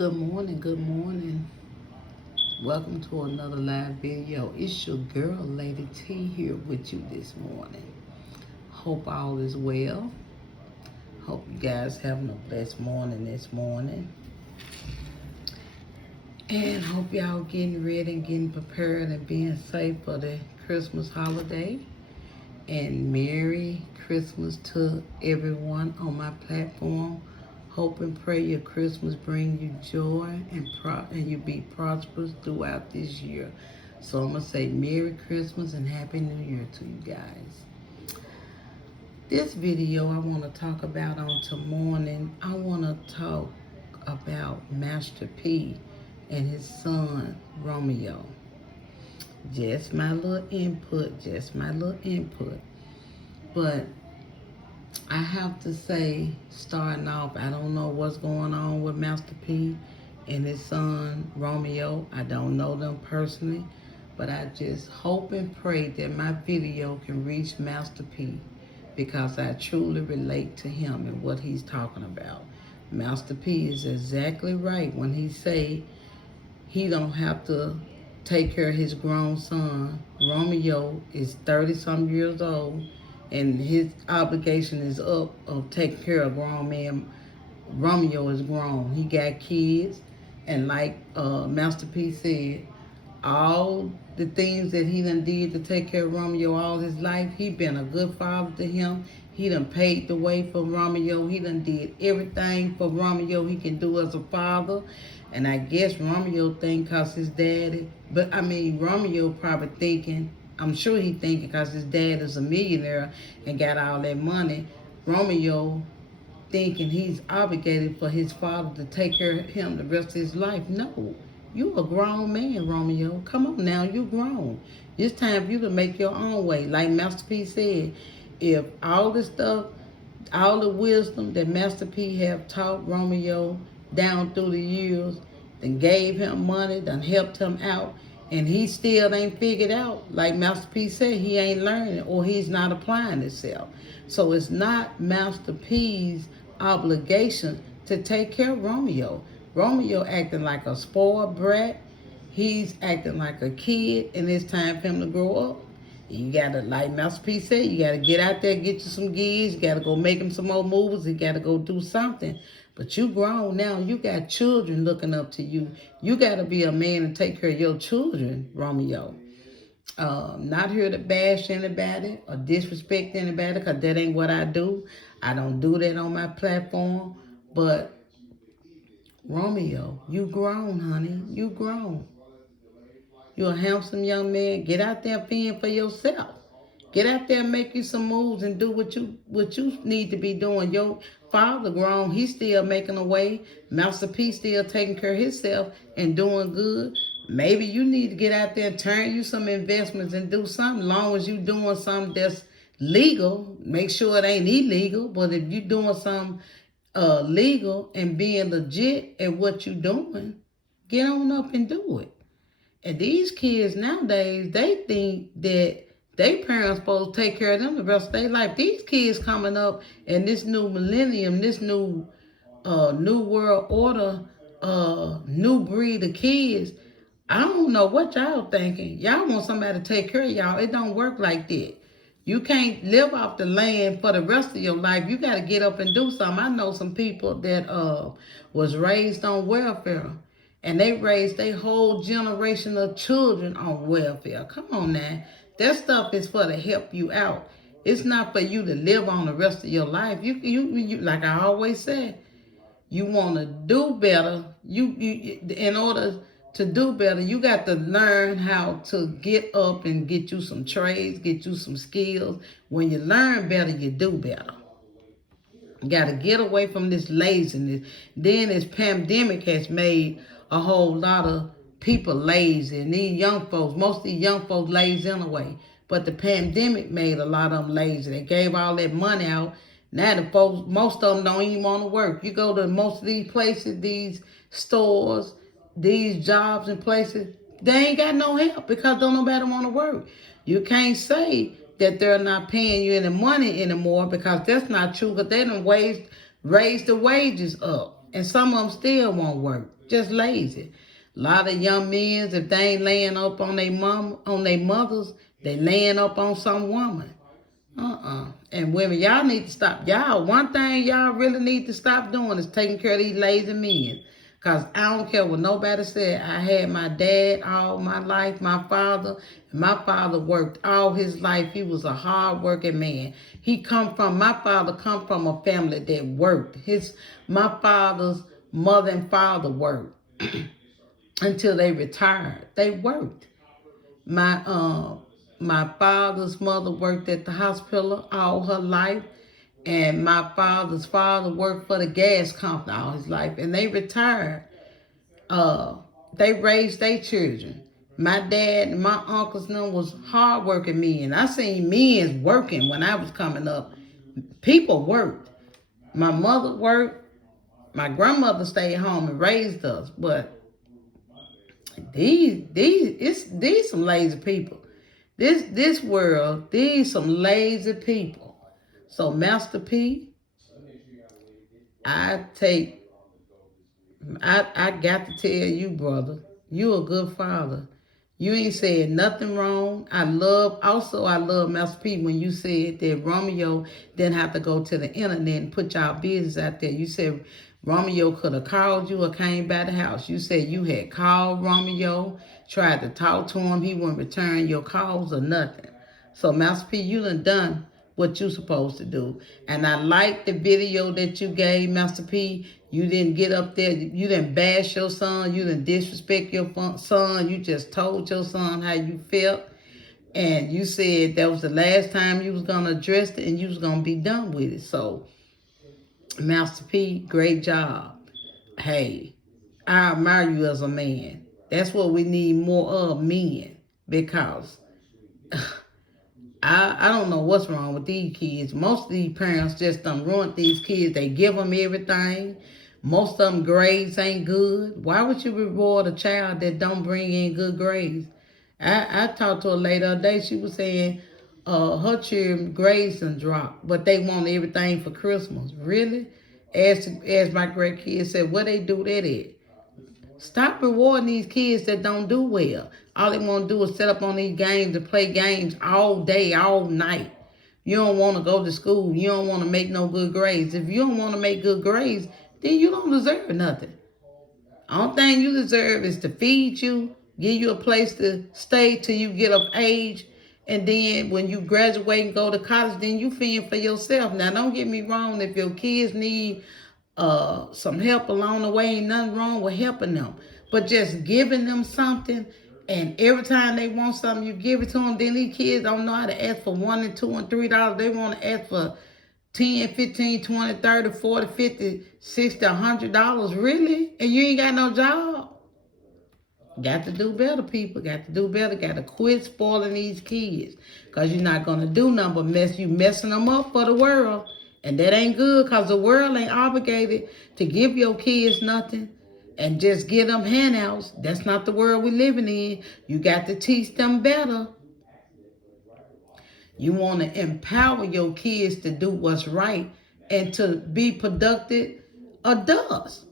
Good morning, good morning. Welcome to another live video. It's your girl, Lady T, here with you this morning. Hope all is well. Hope you guys having a blessed morning this morning. And hope y'all getting ready and getting prepared and being safe for the Christmas holiday. And Merry Christmas to everyone on my platform. Hope and pray your Christmas bring you joy and you be prosperous throughout this year. So I'm going to say Merry Christmas and Happy New Year to you guys. This video I want to talk about on tomorrow morning, I want to talk about Master P and his son Romeo. Just my little input. But I have to say, starting off, I don't know what's going on with Master P and his son Romeo. I don't know them personally, but I just hope and pray that my video can reach Master P because I truly relate to him and what he's talking about. Master P is exactly right when he say he don't have to take care of his grown son. Romeo is 30-some years old, and his obligation is up of taking care of grown man. Romeo is grown. He got kids, and like Master P said, all the things that he done did to take care of Romeo all his life, he been a good father to him. He done paved the way for Romeo. He done did everything for Romeo he can do as a father. And I guess Romeo think cause his daddy, but I mean Romeo probably thinking, I'm sure he thinking cause his dad is a millionaire and got all that money. Romeo thinking he's obligated for his father to take care of him the rest of his life. No, you a grown man, Romeo. Come on now, you grown. It's time for you to make your own way. Like Master P said, if all this stuff, all the wisdom that Master P have taught Romeo down through the years, then gave him money, done helped him out, and he still ain't figured out, like Master P said, he ain't learning or he's not applying himself. So it's not Master P's obligation to take care of Romeo. Romeo acting like a spoiled brat. He's acting like a kid, and it's time for him to grow up. You gotta, like Master P said, you gotta get out there, get you some gigs, you gotta go make him some more movies, you gotta go do something. But you grown now, you got children looking up to you. You gotta be a man and take care of your children, Romeo. Not here to bash anybody or disrespect anybody, because that ain't what I do. I don't do that on my platform. But Romeo, you grown, honey. You grown. You're a handsome young man. Get out there and fend for yourself. Get out there and make you some moves and do what you need to be doing. Your father grown, he's still making a way. Master P still taking care of himself and doing good. Maybe you need to get out there and turn you some investments and do something. As long as you doing something that's legal, make sure it ain't illegal. But if you doing something legal and being legit at what you doing, get on up and do it. And these kids nowadays, they think that their parents supposed to take care of them the rest of their life. These kids coming up in this new millennium, this new world order, new breed of kids. I don't know what y'all thinking. Y'all want somebody to take care of y'all. It don't work like that. You can't live off the land for the rest of your life. You got to get up and do something. I know some people that was raised on welfare. And they raised their whole generation of children on welfare. Come on now. That stuff is for to help you out. It's not for you to live on the rest of your life. You like I always say, you want to do better. You in order to do better, you got to learn how to get up and get you some trades, get you some skills. When you learn better, you do better. You got to get away from this laziness. Then this pandemic has made a whole lot of people lazy. And these young folks, most of these young folks lazy anyway. But the pandemic made a lot of them lazy. They gave all that money out. Now the folks, most of them don't even want to work. You go to most of these places, these stores, these jobs and places, they ain't got no help because don't nobody want to work. You can't say that they're not paying you any money anymore because that's not true because they done raised the wages up. And some of them still won't work, just lazy. A lot of young men, if they ain't laying up on their mothers, they laying up on some woman. And women, y'all need to stop. Y'all, one thing y'all really need to stop doing is taking care of these lazy men. Because I don't care what nobody said. I had my dad all my life, my father. And my father worked all his life. He was a hard-working man. My father come from a family that worked. My father's mother and father worked until they retired. They worked. My father's mother worked at the hospital all her life, and my father's father worked for the gas company all his life, and they retired. They raised their children. My dad and my uncles and them was hardworking men. I seen men working when I was coming up. People worked. My mother worked. My grandmother stayed home and raised us, but these some lazy people. This world, these some lazy people. So Master P, I got to tell you, brother, you a good father. You ain't said nothing wrong. I love Master P when you said that Romeo didn't have to go to the internet and put y'all business out there. You said Romeo could have called you or came by the house. You said you had called Romeo, tried to talk to him. He wouldn't return your calls or nothing. So Master P, you done what you supposed to do. And I like the video that you gave, Master P. You didn't get up there. You didn't bash your son. You didn't disrespect your son. You just told your son how you felt. And you said that was the last time you was going to address it and you was going to be done with it. So, Master P, great job. Hey, I admire you as a man. That's what we need more of, men. Because I don't know what's wrong with these kids. Most of these parents just done ruined these kids. They give them everything. Most of them grades ain't good. Why would you reward a child that don't bring in good grades? I talked to her later today. She was saying her children grades done dropped, but they want everything for Christmas. Really? As my great kids said, where they do that at? Stop rewarding these kids that don't do well. All they want to do is set up on these games and play games all day, all night. You don't want to go to school. You don't want to make no good grades. If you don't want to make good grades, then you don't deserve nothing. Only thing you deserve is to feed you, give you a place to stay till you get of age, and then when you graduate and go to college, then you fend for yourself. Now, don't get me wrong. If your kids need some help along the way, ain't nothing wrong with helping them. But just giving them something, and every time they want something, you give it to them. Then these kids don't know how to ask for $1 and $2 and $3. They want to ask for 10, 15, 20, 30, 40, 50, 60, $100. Really? And you ain't got no job? Got to do better, people. Got to do better. Got to quit spoiling these kids. Because you're not going to do nothing but messing them up for the world. And that ain't good, because the world ain't obligated to give your kids nothing and just give them handouts. That's not the world we're living in. You got to teach them better. You want to empower your kids to do what's right and to be productive adults.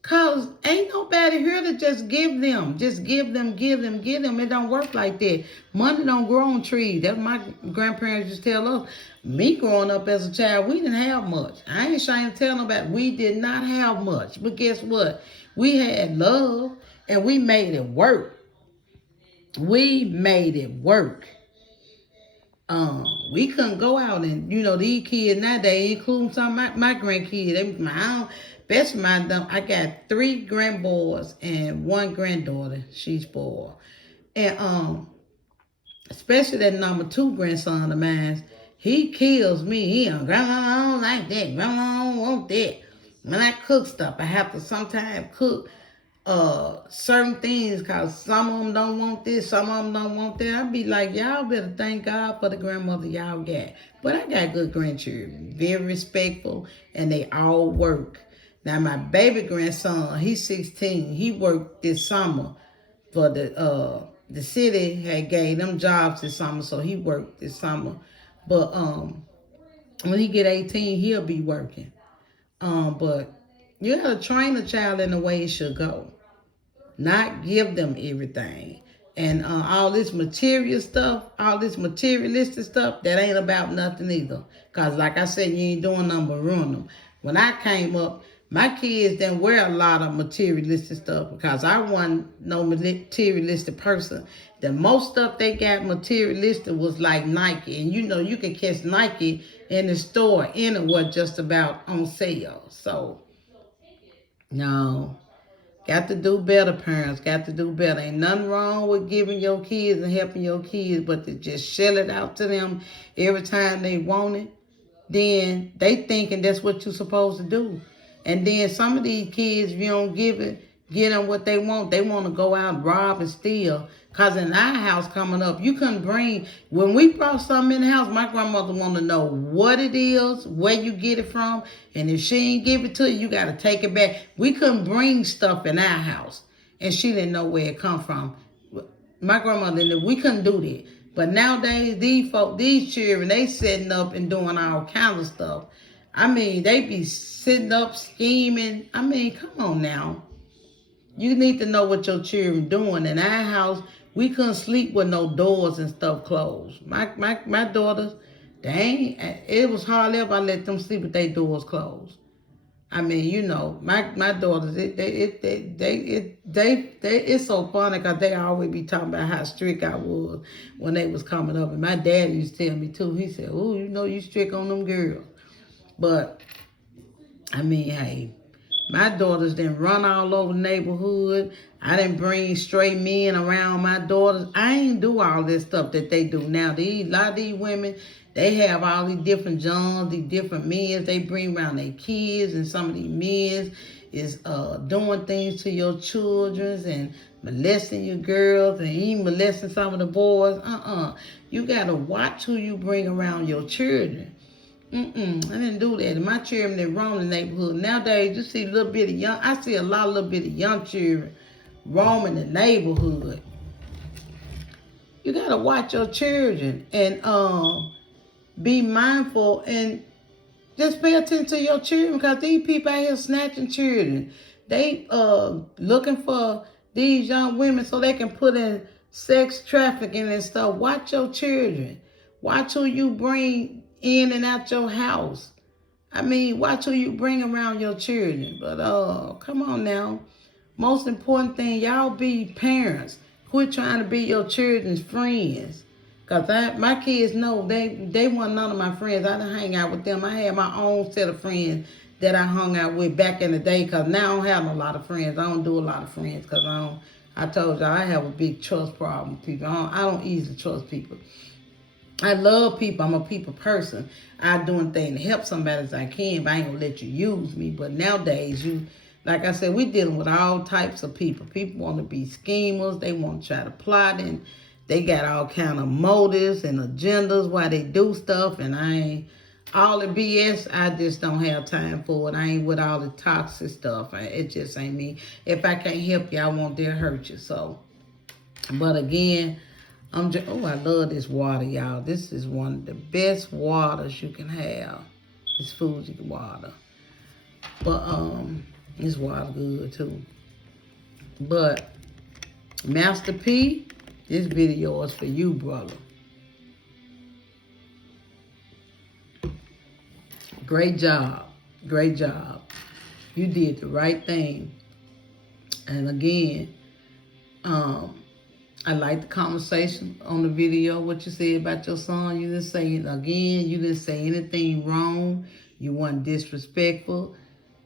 Because ain't nobody here to just give them. Just give them. It don't work like that. Money don't grow on trees. That's my grandparents just tell us. Me growing up as a child, we didn't have much. I ain't trying to tell nobody. We did not have much. But guess what? We had love, and we made it work. We made it work. We couldn't go out and, these kids nowadays, including some of my grandkids, I got 3 grandboys and 1 granddaughter. She's 4. And especially that number 2 grandson of mine, he kills me. Grandma, I don't like that. Grandma, I don't want that. When I cook stuff, I have to sometimes cook certain things, because some of them don't want this, some of them don't want that. I be like, y'all better thank God for the grandmother y'all got. But I got good grandchildren, very respectful, and they all work. Now my baby grandson, he's 16. He worked this summer for the city had gave them jobs this summer, so he worked this summer. But when he get 18, he'll be working. But You gotta train a child in the way it should go, not give them everything. And all this material stuff, all this materialistic stuff, that ain't about nothing either. Because like I said, you ain't doing nothing but ruin them. When I came up, my kids didn't wear a lot of materialistic stuff because I wasn't no materialistic person. The most stuff they got materialistic was like Nike. And you know, you can catch Nike in the store anywhere just about on sale. So, no. Got to do better, parents. Got to do better. Ain't nothing wrong with giving your kids and helping your kids, but to just shell it out to them every time they want it, then they thinking that's what you're supposed to do. And then some of these kids, if you don't get them what they want to go out and rob and steal. Because in our house coming up, you couldn't bring, when we brought something in the house, my grandmother wanted to know what it is, where you get it from, and if she ain't give it to you, you got to take it back. We couldn't bring stuff in our house, and she didn't know where it come from. My grandmother knew we couldn't do that. But nowadays, these children, they sitting up and doing all kinds of stuff. I mean, they be sitting up scheming. I mean, come on now. You need to know what your children doing. In our house, we couldn't sleep with no doors and stuff closed. My daughters, it was hardly ever I let them sleep with their doors closed. I mean, you know, my daughters, it's so funny because they always be talking about how strict I was when they was coming up. And my dad used to tell me too. He said, "Oh, you know, you strict on them girls." But I mean, hey, my daughters didn't run all over the neighborhood. I didn't bring straight men around my daughters. I ain't do all this stuff that they do now. A lot of these women, they have all these different Johns, these different men they bring around their kids, and some of these men is doing things to your children and molesting your girls and even molesting some of the boys. You got to watch who you bring around your children. I didn't do that. And my children that roam the neighborhood. Nowadays, you see I see a lot of little bit of young children roaming the neighborhood. You got to watch your children and be mindful and just pay attention to your children because these people out here snatching children. They looking for these young women so they can put in sex trafficking and stuff. Watch your children. Watch who you bring in and out your house. I mean, watch who you bring around your children. But come on now. Most important thing, y'all be parents. Quit trying to be your children's friends. Because my kids know they weren't none of my friends. I didn't hang out with them. I had my own set of friends that I hung out with back in the day because now I don't have a lot of friends. I don't do a lot of friends because I told y'all I have a big trust problem with people. I don't easily trust people. I love people. I'm a people person. I doing things to help somebody as I can, but I ain't gonna let you use me. But nowadays, like I said, we dealing with all types of people. People want to be schemers. They want to try to plot, and they got all kind of motives and agendas why they do stuff. And all the BS, I just don't have time for it. I ain't with all the toxic stuff. It just ain't me. If I can't help you, I won't dare hurt you. So, but again, I love this water, y'all. This is one of the best waters you can have. It's Fuji water. But this water good too. But Master P, this video is for you, brother. Great job. Great job. You did the right thing. And again, I like the conversation on the video, what you said about your son. You didn't say it again. You didn't say anything wrong. You weren't disrespectful.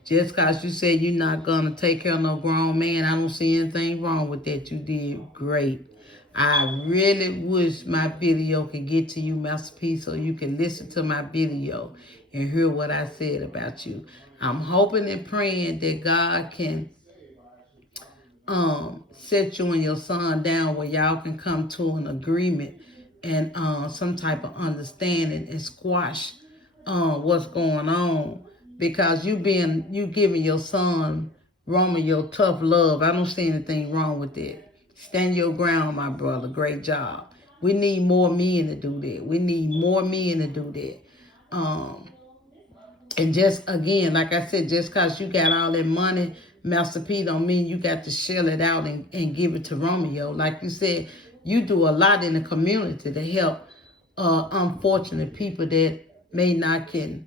Just because you said you're not going to take care of no grown man, I don't see anything wrong with that. You did great. I really wish my video could get to you, Master P, so you can listen to my video and hear what I said about you. I'm hoping and praying that God can set you and your son down where y'all can come to an agreement and some type of understanding and squash what's going on, because you giving your son Roman your tough love. I don't see anything wrong with that. Stand your ground, my brother. Great job. We need more men to do that. We need more men to do that. And just, again, like I said, just because you got all that money, Master P, don't mean you got to shell it out and give it to Romeo. Like you said, you do a lot in the community to help unfortunate people that may not can,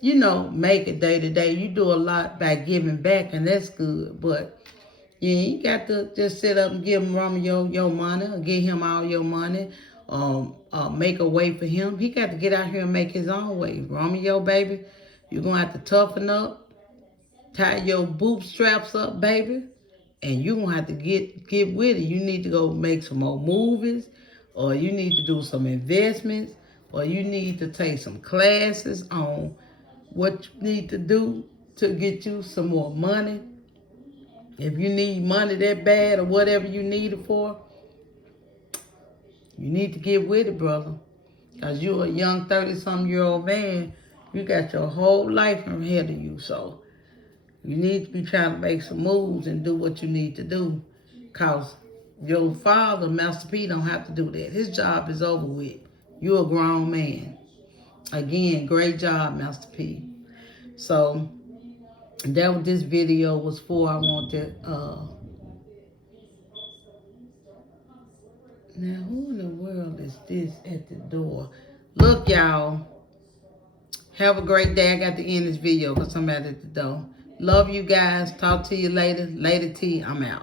make it day to day. You do a lot by giving back, and that's good. But you ain't got to just sit up and give Romeo your money or give him all your money. Make a way for him. He got to get out here and make his own way. Romeo, baby, you're going to have to toughen up, tie your bootstraps up, baby, and you're going to have to get with it. You need to go make some more movies, or you need to do some investments, or you need to take some classes on what you need to do to get you some more money. If you need money that bad or whatever you need it for, you need to get with it, brother. Because you're a young 30-something-year-old man. You got your whole life ahead of you. So you need to be trying to make some moves and do what you need to do. Because your father, Master P, don't have to do that. His job is over with. You're a grown man. Again, great job, Master P. So that what this video was for. I want to... Now, who in the world is this at the door? Look, y'all. Have a great day. I got to end this video because somebody at the door. Love you guys. Talk to you later. Later T. I'm out.